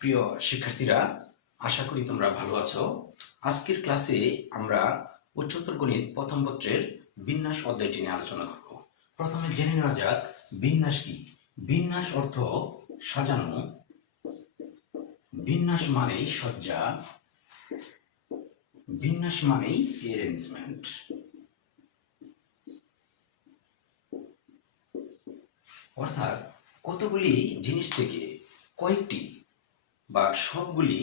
প্রিয় শিক্ষার্থীরা, আশা করি তোমরা ভালো আছো। আজকের ক্লাসে আমরা উচ্চতর গণিত প্রথম পত্রের বিন্যাস অধ্যায়টি নিয়ে আলোচনা করব। প্রথমে জেনে নেওয়া যাক বিন্যাস কি। বিন্যাস অর্থ সাজানো, বিন্যাস মানেই সজ্জা, বিন্যাস মানেই অ্যারেঞ্জমেন্ট। অর্থাৎ কতগুলি জিনিস থেকে কয়েকটি বা সবগুলি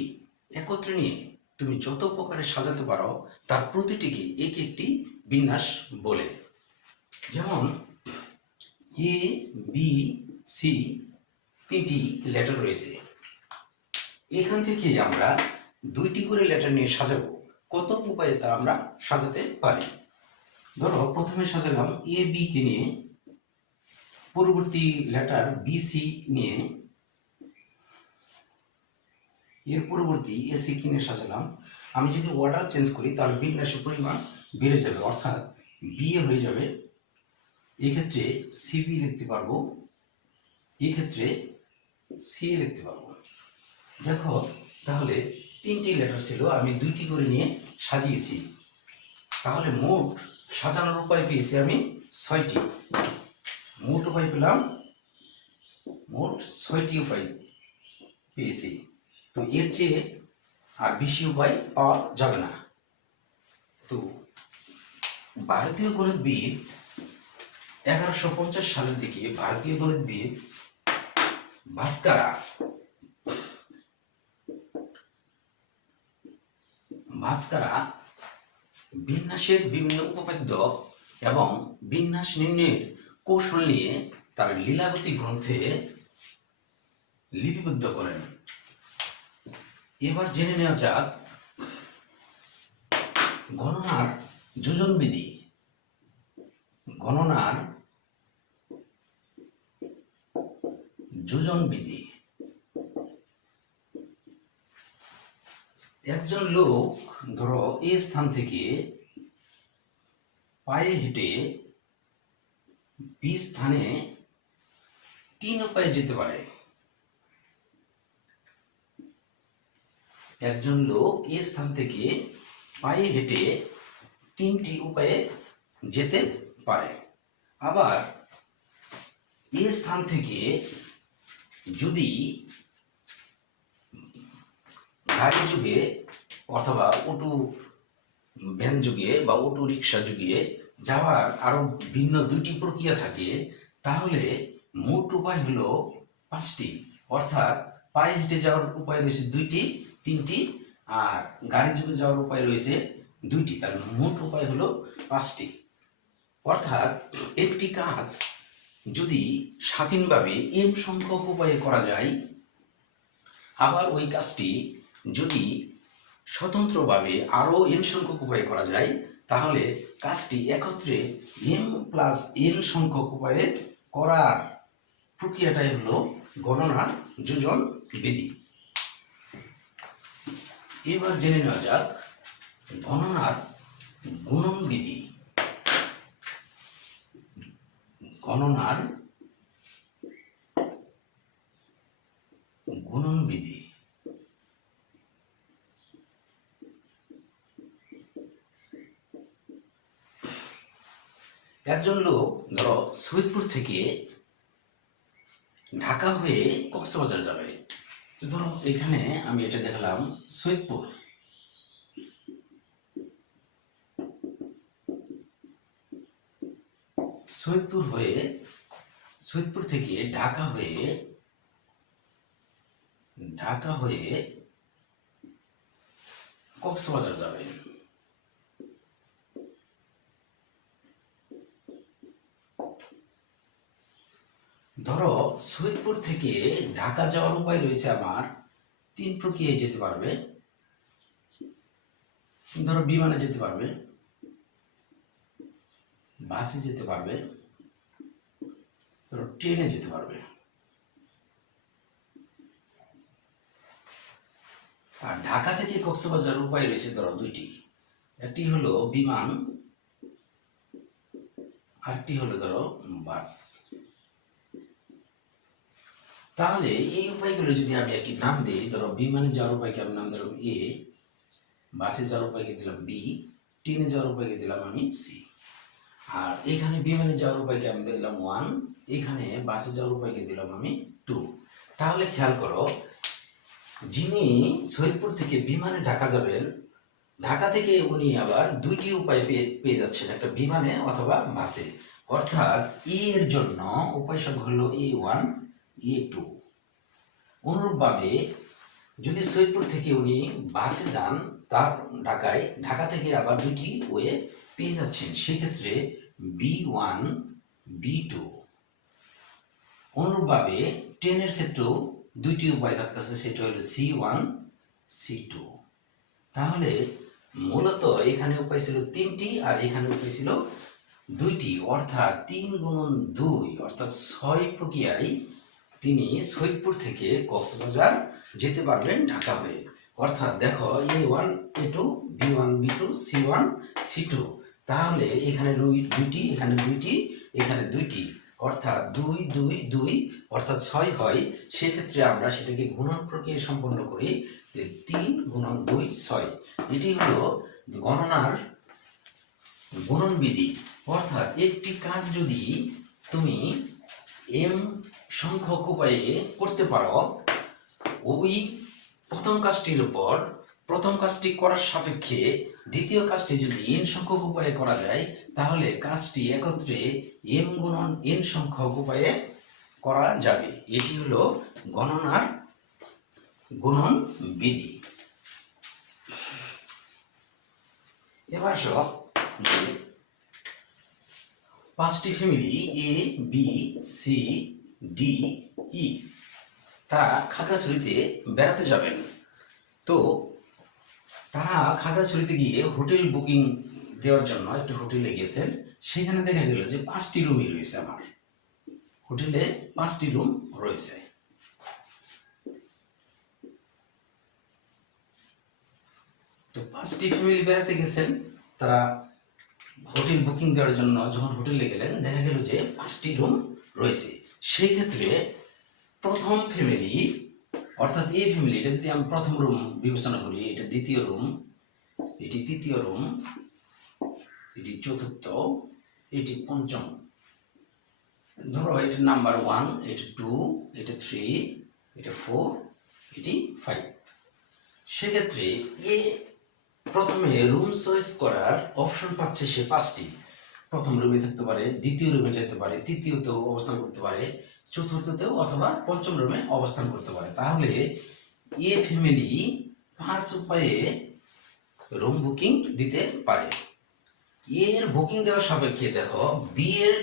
একত্রে নিয়ে তুমি যত প্রকারে সাজাতে পারো তার প্রতিটিকে এক একটি বিন্যাস বলে। যেমন এ বি সি তিনটি লেটার রয়েছে, এখান থেকে আমরা দুইটি করে লেটার নিয়ে সাজাবো। কত উপায়ে তা আমরা সাজাতে পারি। ধরো প্রথমে সাজালাম এ বি কে নিয়ে, পরবর্তী লেটার বি সি নিয়ে, এর পরবর্তী এসি কিনে সাজালাম। আমি যদি অর্ডার চেঞ্জ করি তাহলে বিন্যাসের পরিমাণ বেড়ে যাবে, অর্থাৎ বি এ হয়ে যাবে। এক্ষেত্রে সিবি লিখতে পারবো, এক্ষেত্রে সি এ লিখতে পারবো। দেখো তাহলে তিনটি লেটার ছিল, আমি দুইটি করে নিয়ে সাজিয়েছি। তাহলে মোট সাজানোর উপায় পেয়েছি আমি 6টি। মোট উপায় পেলাম, মোট 6টি উপায় পেয়েছি। তো এর চেয়ে আর বেশি উপায় পাওয়া যাবে না। তো ভারতীয় গণিতবিদ 1150 সালের দিকে ভারতীয় গণিতবিদ ভাস্কারা বিন্যাসের বিভিন্ন উপপাদ্য এবং বিন্যাস নির্ণয়ের কৌশল নিয়ে তার লীলাবতী গ্রন্থে লিপিবদ্ধ করেন। এবার জেনে নেওয়া যাক গণনার যোজনবিধি। গণনার যোজনবিধি। একজন লোক ধরো এই স্থান থেকে পায়ে হেঁটে বি স্থানে 3 উপায়ে যেতে পারে। একজন লোক এই স্থান থেকে পায়ে হেঁটে 3টি উপায়ে যেতে পারে। আবার এই স্থান থেকে যদি গাড়ি যুগে অথবা অটো ভ্যান যুগে বা অটো রিক্সা যুগে যাওয়ার আরো ভিন্ন 2টি প্রক্রিয়া থাকে, তাহলে মোট উপায় হলো 5টি। অর্থাৎ পায়ে হেঁটে যাওয়ার উপায় রয়েছে 2টি, 3টি, আর গাড়ি যুগে যাওয়ার উপায় রয়েছে 2টি। তাহলে মোট উপায় হলো 5টি। অর্থাৎ একটি কাজ যদি স্বাধীনভাবে এম সংখ্যক উপায়ে করা যায়, আবার ওই কাজটি যদি স্বতন্ত্রভাবে আরো এন সংখ্যক উপায়ে করা যায়, তাহলে কাজটি একত্রে এম প্লাস এন সংখ্যক উপায়ে করার প্রক্রিয়াটাই হলো গণনার যোজন বিধি। এবার জেনে নেওয়া যাক গণনার গুণন বিধি। গণনার গুণন বিধি। একজন লোক ধরো সৈয়দপুর থেকে ঢাকা হয়ে কক্সবাজার যাবে। তো ধরো এখানে আমি এটা দেখালাম সৈয়দপুর। সৈয়দপুর থেকে ঢাকা হয়ে কক্সবাজার যাবে। ধরো সৈয়দপুর থেকে ঢাকা যাওয়ার উপায় রয়েছে আমার 3 প্রক্রিয়ায় যেতে পারবে। ধরো বিমানে যেতে পারবে, বাসে যেতে পারবে, ধরো ট্রেনে যেতে পারবে। আর ঢাকা থেকে কক্সবাজার উপায় রয়েছে ধরো 2টি। একটি হলো বিমান, আরেকটি হলো ধরো বাস। তাহলে এই উপায়গুলো যদি আমি একটি নাম দিই, ধরো বিমানে যাওয়ার উপায়কে আমি নাম দিলাম এ, বাসে যাওয়ার উপায়কে দিলাম বি, ট্রেনে যাওয়ার উপায়কে দিলাম আমি সি। আর এখানে বিমানে যাওয়ার উপায়কে আমি দিলাম 1, এখানে বাসে যাওয়ার উপায়কে দিলাম আমি 2। তাহলে খেয়াল করো, যিনি সৈয়দপুর থেকে বিমানে ঢাকা যাবেন, ঢাকা থেকে উনি আবার দুইটি উপায় পেয়ে যাচ্ছেন, একটা বিমানে অথবা বাসে। অর্থাৎ এর জন্য উপায় সংখ্যা হলো A1, A2। অনুরূপভাবে যদি সৈয়দপুর থেকে উনি বাসে যান, তার ঢাকা থেকে আবার দুইটি ওয়ে পেয়ে যাচ্ছেন, সেক্ষেত্রে B1, B2। অনুরূপভাবে ট্রেনের ক্ষেত্রেও দুইটি উপায় থাকতেছে, সেটা হলো C1, C2। তাহলে মূলত এখানে উপায় ছিল 3টি আর এখানে উপায় ছিল 2টি, অর্থাৎ 3 গুণন 2 অর্থাৎ 6 প্রক্রিয়ায় তিনি সৈয়দপুর থেকে কক্সবাজার যেতে পারবেন ঢাকা হয়ে। অর্থাৎ দেখো A1, A2, B1, B2, C1, C2। তাহলে এখানে দুইটি, এখানে দুইটি, এখানে দুইটি, অর্থাৎ 2, 2, 2 অর্থাৎ 6 হয়। সেক্ষেত্রে আমরা সেটাকে গুণন প্রক্রিয়া সম্পন্ন করি, 3 গুণন 2, 6। এটি হলো গণনার গুণন বিধি। অর্থাৎ একটি কাজ যদি তুমি m সংখ্যক উপায়ে করতে পারো, ওই প্রথম কাজটির উপর প্রথম কাজটি করার সাপেক্ষে দ্বিতীয় কাজটি যদি n সংখ্যক উপায়ে করা যায়, তাহলে কাজটি একত্রে m গুণন n সংখ্যক উপায়ে করা যাবে। এটি হলো গণনার গুণন বিধি। এবার সব 5টি family A, B, C, D, E তারা খাগড়াছড়িতে বেড়াতে যাবেন। তো তারা খাগড়াছড়িতে গিয়ে হোটেল বুকিং দেওয়ার জন্য একটা হোটেলে গেছেন। সেখানে দেখা গেল যে 5টি রুমই রয়েছে, আমার হোটেলে 5টি রুম রয়েছে। তো 5টি ফ্যামিলি বেড়াতে গেছেন, তারা হোটেল বুকিং দেওয়ার জন্য যখন হোটেলে গেলেন, দেখা গেল যে 5টি রুম রয়েছে। সেই ক্ষেত্রে প্রথম ফ্যামিলি অর্থাৎ এই ফ্যামিলি, এটা যদি আমি প্রথম রুম বিবেচনা করি, এটা দ্বিতীয় রুম, এটি তৃতীয় রুম, এটি চতুর্থ, এটি পঞ্চম। ধরো এটা নাম্বার 1, এটা 2, এটা 3, এটা 4, এটি 5। সেক্ষেত্রে এ প্রথমে রুম চয়েস করার অপশন পাচ্ছে সে 5টি। প্রথম রুমে থাকতে পারে, দ্বিতীয় রুমে যেতে পারে, তৃতীয়তেও অবস্থান করতে পারে, চতুর্থতেও অথবা পঞ্চম রুমে অবস্থান করতে পারে। তাহলে এ ফ্যামিলি 5 উপায়ে রুম বুকিং দিতে পারে। এর বুকিং দেওয়ার সাপেক্ষে দেখো বি এর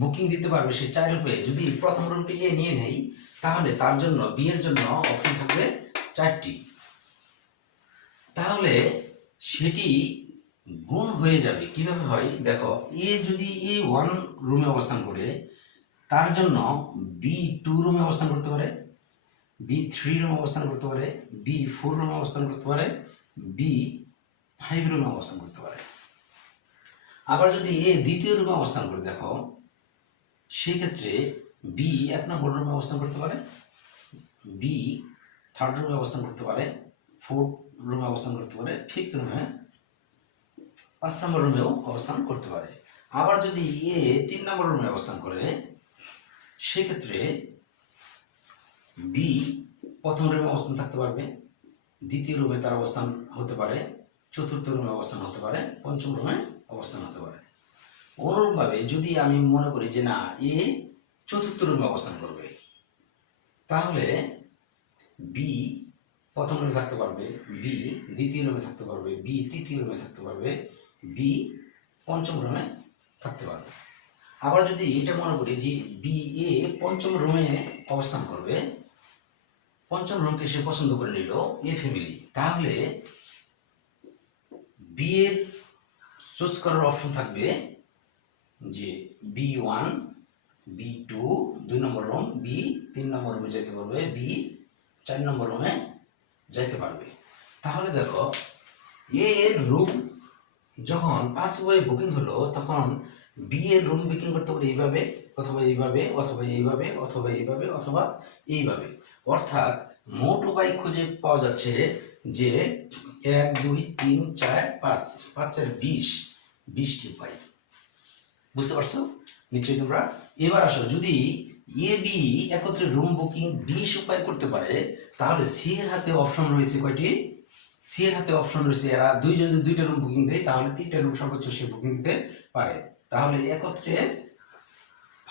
বুকিং দিতে পারবে সে 4 উপায়ে। যদি প্রথম রুমটি এ নিয়ে নেই, তাহলে তার জন্য বি এর জন্য অপশন থাকবে 4টি। তাহলে সেটি গুণ হয়ে যাবে। কিভাবে হয় দেখো, এ যদি A1 রুমে অবস্থান করে, তার জন্য B2 রুমে অবস্থান করতে পারে, B3 রুমে অবস্থান করতে পারে, B4 রুমে অবস্থান করতে পারে, B5 রুমে অবস্থান করতে পারে। আবার যদি এ দ্বিতীয় রুমে অবস্থান করে দেখো, সেক্ষেত্রে বি 1 নম্বর রুমে অবস্থান করতে পারে, বি 3rd রুমে অবস্থান করতে পারে, 4th রুমে অবস্থান করতে পারে, 5th রুমে, 5 নম্বর রুমেও অবস্থান করতে পারে। আবার যদি এ 3 নম্বর রুমে অবস্থান করে, সেক্ষেত্রে বি প্রথম রুমে অবস্থান থাকতে পারবে, দ্বিতীয় রুমে তার অবস্থান হতে পারে, চতুর্থ রুমে অবস্থান হতে পারে, পঞ্চম রুমে অবস্থান হতে পারে। অনুরূপভাবে যদি আমি মনে করি যে না, এ চতুর্থ রুমে অবস্থান করবে, তাহলে বি প্রথম রুমে থাকতে পারবে, বি দ্বিতীয় রুমে থাকতে পারবে, বি তৃতীয় রুমে থাকতে পারবে, বি পঞ্চম রুমে থাকতে পারবে। আবার যদি এটা মনে করি যে বি এ পঞ্চম রুমে অবস্থান করবে, পঞ্চম রুমকে সে পছন্দ করে নিল এ ফ্যামিলি, তাহলে বি এর চুজ করার অপশন থাকবে যে B1, B2 2 নম্বর রুম, বি 3 নম্বর রুমে যেতে পারবে, বি 4 নম্বর রুমে যেতে পারবে। তাহলে দেখো এ এর রুম যখন 5 ওয়ে বুকিং হলো, তখন বি এর রুম বুকিং করতে পারে এইভাবে, অথবা এইভাবে, অথবা এইভাবে, অথবা এইভাবে, অথবা এইভাবে। অর্থাৎ মোট উপায় খুঁজে পাওয়া যাচ্ছে যে 1 2 3 4 5 5 4 20টি উপায়। বুঝতে পারছো নিশ্চয়ই তোমরা? এবার আসো, যদি এ বি একত্রে রুম বুকিং 20 উপায় করতে পারে, তাহলে সি এর হাতে অপশন রয়েছে কয়টি? সি এর হাতে অপশন রয়েছে, এরা দুইজন যদি 2টা রুম বুকিং দেয় তাহলে 3টা রুম সর্বোচ্চ সে বুকিং দিতে পারে। তাহলে একত্রে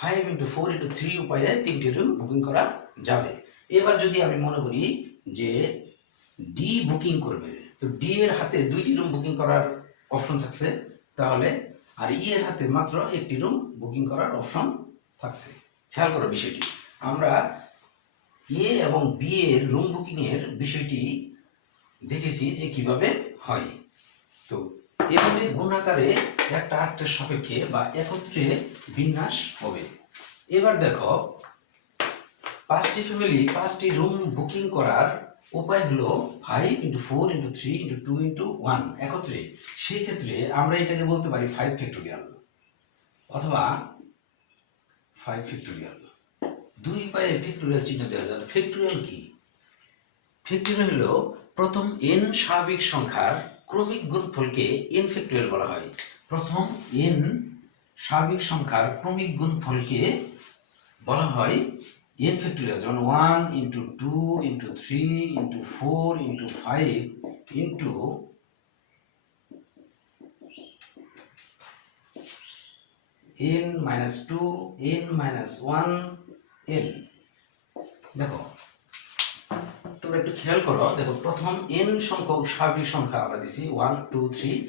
5 × 4 × 3 উপায়ে 3টি রুম বুকিং করা যাবে। এবার যদি আমি মনে করি যে ডি বুকিং করবে, তো ডি এর হাতে 2টি রুম বুকিং করার অপশন থাকছে, তাহলে আর ই এর হাতে মাত্র 1টি রুম বুকিং করার অপশন থাকছে। খেয়াল করো বিষয়টি, আমরা এ এবং বি এর রুম বুকিং এর বিষয়টি দেখেছি যে কিভাবে হয়। তো এভাবে গুণাকারে একটা আরেকটার সাপেক্ষে বা একত্রে বিন্যাস হবে। এবার দেখো, 5টি ফ্যামিলি 5টি রুম বুকিং করার উপায় হলো 5 × 4 × 3 × 2 × 1 একত্রে। সেই ক্ষেত্রে আমরা এটাকে বলতে পারি 5 ফ্যাক্টোরিয়াল অথবা 5 ফ্যাক্টোরিয়াল। 2 পায়ে ফ্যাক্টোরিয়াল চিহ্ন দেওয়া যায়। ফ্যাক্টোরিয়াল কি? ফ্যাক্টোরিয়াল হলো প্রথম n স্বাভাবিক সংখ্যার ক্রমিক গুণফলকে n ফ্যাক্টোরিয়াল বলা হয়। প্রথম n স্বাভাবিক সংখ্যার ক্রমিক গুণফলকে বলা হয় n ফ্যাক্টোরিয়াল। যেমন 1 × 2 × 3 × 4 × 5 n-2 n-1 n। দেখো তোমরা একটু খেয়াল করো, দেখো প্রথম n সংখ্যক স্বাভাবিক সংখ্যা আমরা দিছি 1 2 3,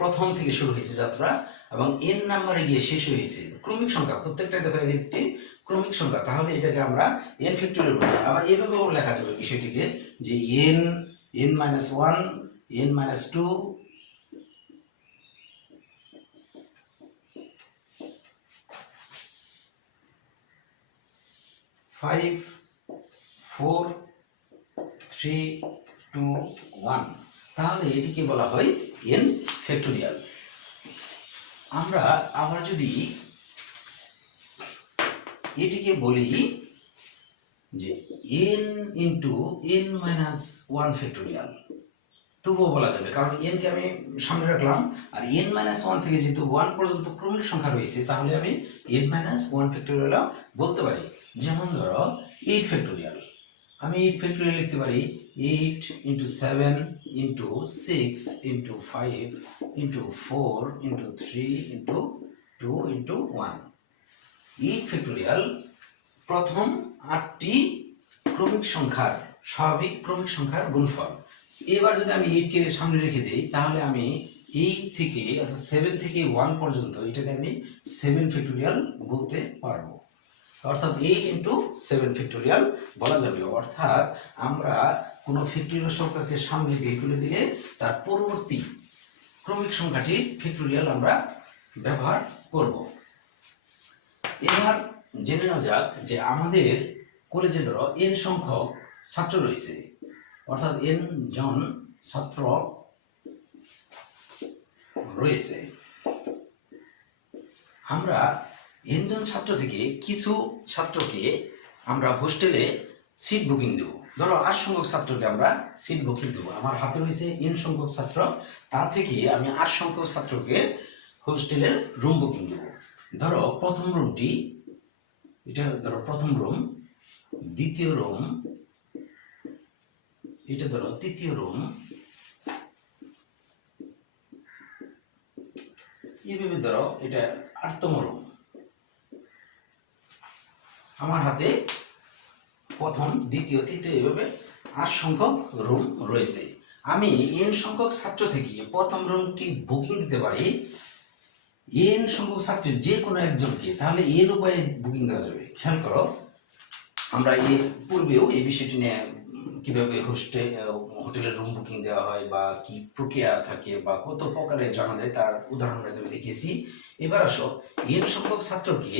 প্রথম থেকে শুরু হয়েছে যাত্রা এবং n নাম্বারে গিয়ে শেষ হয়েছে। ক্রমিক সংখ্যা প্রত্যেকটা দেখো একটি ক্রমিক সংখ্যা, তাহলে এটাকে আমরা n ফ্যাক্টোরিয়াল বলি। আবার এভাবেও লেখা যাবে বিষয়টিকে যে n n-1 n-2 5 4 3 2 1, তাহলে এটিকে বলা হয় n ফ্যাক্টোরিয়াল। আমরা আবার যদি এটিকে বলি যে n × n-1 ফ্যাক্টোরিয়াল, তবুও বলা যাবে, কারণ n কে আমি সামনে রাখলাম আর n-1 থেকে যেহেতু 1 পর্যন্ত ক্রমিক সংখ্যা রয়েছে, তাহলে আমি n-1 ফ্যাক্টোরিয়াল বলতে পারি। যেমন ধরো 8 ফ্যাক্টোরিয়াল, আমি 8 ফ্যাক্টোরিয়াল লিখতে পারি 8 × 7 × 6 × 5 × 4 × 3 × 2 × 1। 8 ফ্যাক্টোরিয়াল প্রথম 8টি ক্রমিক সংখ্যার স্বাভাবিক ক্রমিক সংখ্যার গুণফল। এবার যদি আমি 8 কে সামনে রেখে দেই, তাহলে আমি 8 থেকে অর্থাৎ 7 থেকে 1 পর্যন্ত এটাকে আমি 7 ফ্যাক্টোরিয়াল বলতে পারবো। অর্থাৎ 8 × 7 ফ্যাক্টোরিয়াল বলা যাবে। অর্থাৎ আমরা কোনো ফ্যাক্টোরিয়াল সংখ্যাকে সামনে বের করে দিলে তার পরবর্তী ক্রমিক সংখ্যাটি ফ্যাক্টোরিয়াল আমরা ব্যবহার করব। এবার জেনে নেওয়া যাক যে আমাদের কলেজে ধরো n সংখ্যক ছাত্র রয়েছে, অর্থাৎ n জন ছাত্র রয়েছে। আমরা n জন ছাত্র থেকে কিছু ছাত্রকে আমরা হোস্টেলে সিট বুকিং দেব। ধরো 8 সংখ্যক ছাত্রকে আমরা সিট বুকিং দেবো। আমার হাতে রয়েছে n সংখ্যক ছাত্র, তা থেকে আমি 8 সংখ্যক ছাত্রকে হোস্টেলের রুম বুকিং দেবো। ধরো প্রথম রুমটি, এটা ধরো প্রথম রুম, দ্বিতীয় রুম, এটা ধরো তৃতীয় রুম, এইভাবে ধরো এটা 8তম রুম। আমার হাতে প্রথম, দ্বিতীয়, তৃতীয় এভাবে 8 সংখ্যক রুম রয়েছে। আমি n সংখ্যক ছাত্র থেকে প্রথম রুমটি বুকিং দিতে পারি n সংখ্যক ছাত্রের যে কোনো একজনকে, তাহলে n উপায়ে বুকিং দেওয়া যাবে। খেয়াল করো, আমরা এর পূর্বেও এই বিষয়টি নিয়ে কিভাবে হোটেলের রুম বুকিং দেওয়া হয় বা কি প্রক্রিয়া থাকে বা কত প্রকারে জানা যায় তার উদাহরণ আমি দেখিয়েছি। এবার আসো, n সংখ্যক ছাত্রকে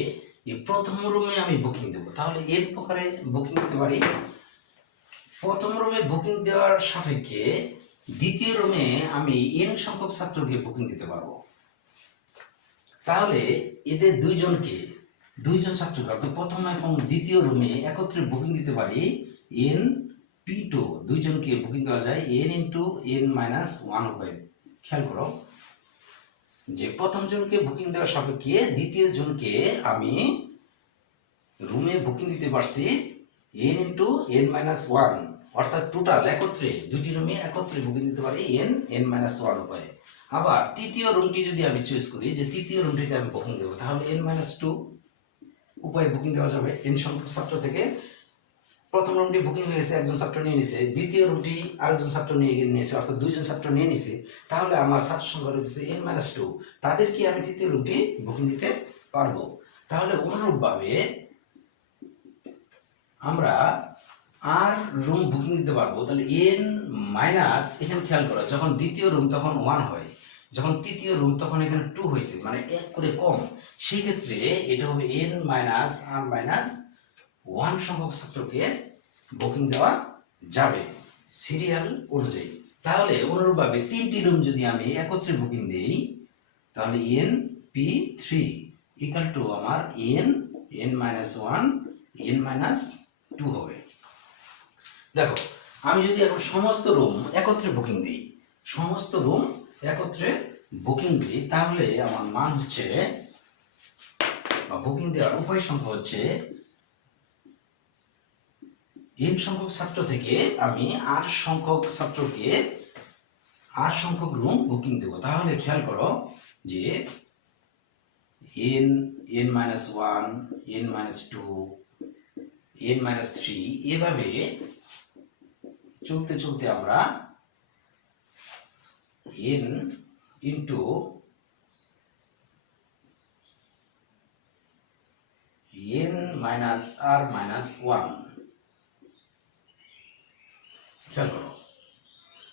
এই প্রথম রুমে আমি বুকিং দেবো, তাহলে n প্রকারে বুকিং দিতে পারি। প্রথম রুমে বুকিং দেওয়ার সাপেক্ষে দ্বিতীয় রুমে আমি n সংখ্যক ছাত্রকে বুকিং দিতে পারবো। তাহলে এদের দুইজনকে দুইজন ছাত্রকে অর্থাৎ প্রথম এবং দ্বিতীয় রুমে একত্রে বুকিং দিতে পারি এন P2, দুইজনকে বুকিং দেওয়া যায় n into n minus one উপায়ে। খেয়াল করো যে প্রথম জনকে বুকিং দেওয়ার সাপেক্ষে দ্বিতীয় জনকে আমি রুমে বুকিং দিতে পারছি n into n minus one, অর্থাৎ টোটাল একত্রে দুইটি রুমে একত্রে বুকিং দিতে পারি n মাইনাস ওয়ান উপায়ে। আবার তৃতীয় রুমটি যদি আমি চয়েস করি যে তৃতীয় রুমটিতে আমি বুকিং দেবো, তাহলে n মাইনাস টু উপায়ে বুকিং দেওয়া যাবে। n সংখ্যক ছাত্র থেকে প্রথম রুমটি বুকিং হয়ে গেছে, একজন ছাত্র নিয়ে নিছে, দ্বিতীয় রুমটি আরেকজন ছাত্র নিয়েছে, অর্থাৎ দুইজন ছাত্র নিয়ে নিছে, তাহলে আমার ছাত্র সংখ্যা রয়েছে n মাইনাস টু, তাদেরকে আমি তৃতীয় রুমটি বুকিং দিতে পারবো। তাহলে অনুরূপভাবে আমরা আর রুম বুকিং দিতে পারবো। তাহলে n মাইনাস, এখানে খেয়াল করো যখন দ্বিতীয় রুম তখন 1 হয়, যখন তৃতীয় রুম তখন এখানে 2 হয়েছে, মানে এক করে কম, সেই ক্ষেত্রে এটা হবে n মাইনাস আর মাইনাস 1 সংখ্যক ছাত্রকে বুকিং দেওয়া যাবে সিরিয়াল অনুযায়ী। তাহলে অনুরূপভাবে তিনটি রুম যদি আমি একত্রে বুকিং দিই, তাহলে np3 ইকুয়াল টু আমার n minus one n minus two হবে। দেখো আমি যদি এখন সমস্ত রুম একত্রে বুকিং দিই, সমস্ত রুম একত্রে বুকিং দিই, তাহলে আমার মান হচ্ছে বা বুকিং দেওয়ার উপায় সংখ্যা হচ্ছে n সংখ্যক ছাত্র থেকে আমি r সংখ্যক ছাত্রকে r সংখ্যক রুম বুকিং দেব। তাহলে খেয়াল করো যে n minus one, n minus two, n minus three, এভাবে চলতে চলতে আমরা n into n minus R minus one, খেয়াল করো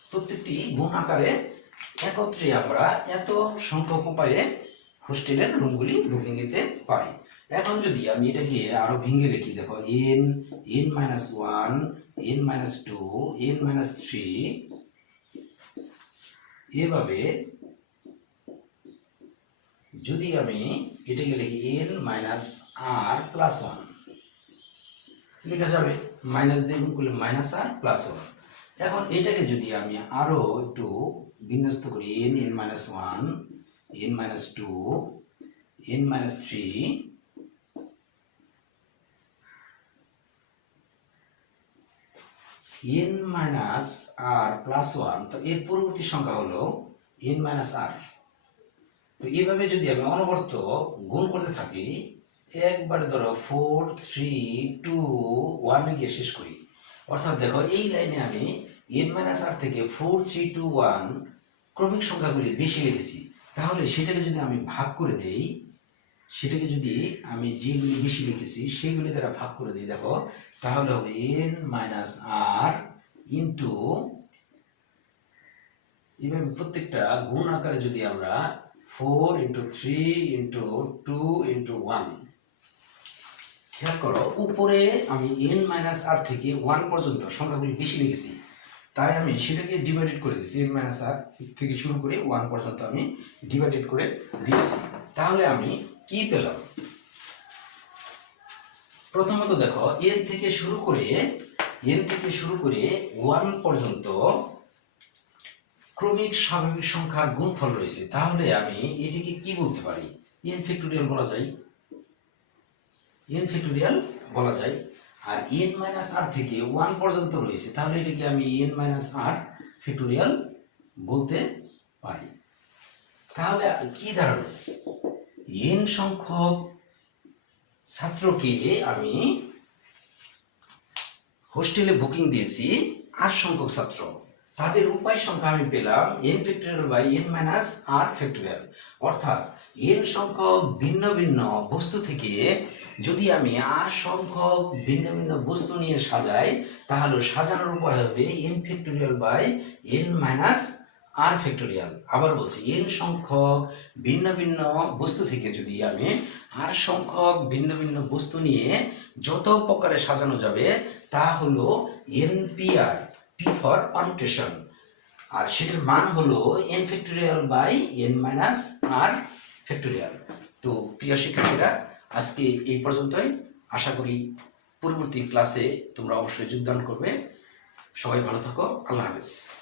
প্রত্যেকটি গুণ আকারে একত্রে আমরা এত সংখ্যক উপায়ে হোস্টেলের রুমগুলি বুকিং দিতে পারি। এখন যদি আমি এটাকে আরো ভেঙে লিখি, দেখো n minus one, n minus two, n minus three, এভাবে যদি আমি এটাকে লিখি n মাইনাস আর প্লাস ওয়ান, লেখা যাবে মাইনাস দিয়ে গুণ করলে মাইনাস আর প্লাস ওয়ান। এখন এটাকে যদি আমি আরো একটু বিন্যস্ত করি n minus one, n minus two, n minus three, n minus আর প্লাস ওয়ান, তো এর পরবর্তী সংখ্যা হলো n মাইনাস আর। তো এইভাবে যদি আমি অনবরত গুণ করতে থাকি, একবারে ধরো 4 3 2 1 এ গিয়ে শেষ করি, অর্থাৎ দেখো এই লাইনে আমি n মাইনাস আর থেকে 4 3 2 1 ক্রমিক সংখ্যাগুলি বেশি লিখেছি। তাহলে সেটাকে যদি আমি ভাগ করে দেই, সেটাকে যদি আমি যেগুলি বেশি লিখেছি সেগুলি দ্বারা ভাগ করে দিই, দেখো তাহলে হবে n মাইনাস আর ইন্টু, এভাবে প্রত্যেকটা গুণ আকারে যদি আমরা 4 ইন্টু 3 ইন্টু 2 ইন্টু 1, খেয়াল করো উপরে আমি n মাইনাস আর থেকে 1 পর্যন্ত সংখ্যাগুলি বেশি লিখেছি, তাই আমি সেটাকে ডিভাইডেড করে দিয়েছি, n মাইনাস আর থেকে শুরু করে 1 পর্যন্ত আমি ডিভাইডেড করে দিয়েছি। তাহলে আমি কি পেলাম? প্রথমত দেখো n থেকে শুরু করে 1 পর্যন্ত ক্রমিক স্বাভাবিক সংখ্যার গুণফল রয়েছে। তাহলে আমি এটিকে কি বলতে পারি? n ফ্যাক্টোরিয়াল বলা যায়, n ফ্যাক্টোরিয়াল বলা যায়। আর n মাইনাস আর থেকে 1 পর্যন্ত রয়েছে, তাহলে এটাকে আমি n মাইনাস আর ফ্যাক্টোরিয়াল বলতে পারি। তাহলে কি দাঁড়ালো? n সংখ্যক ছাত্রকে আমি হোস্টেলে বুকিং দিয়েছি 8 সংখ্যক ছাত্র, তাদের উপায় সংখ্যা আমি পেলাম n factorial by n minus R factorial. অর্থাৎ n সংখ্যক ভিন্ন ভিন্ন বস্তু থেকে যদি আমি r সংখ্যক ভিন্ন ভিন্ন বস্তু নিয়ে সাজাই, তাহলে সাজানোর উপায় হবে n factorial by n minus R factorial. আবার বলছি, n সংখ্যক ভিন্ন ভিন্ন বস্তু থেকে যদি আমি r সংখ্যক ভিন্ন ভিন্ন বস্তু নিয়ে যত প্রকারে সাজানো যাবে তা হলো npr, p ফর পারমুটেশন, আর সেটার মান হলো n factorial by n minus R factorial. তো প্রিয় শিক্ষার্থীরা, আজকে এই পর্যন্তই। আশা করি পরবর্তী ক্লাসে তোমরা অবশ্যই যোগদান করবে। সবাই ভালো থাকো। আল্লাহ হাফেজ।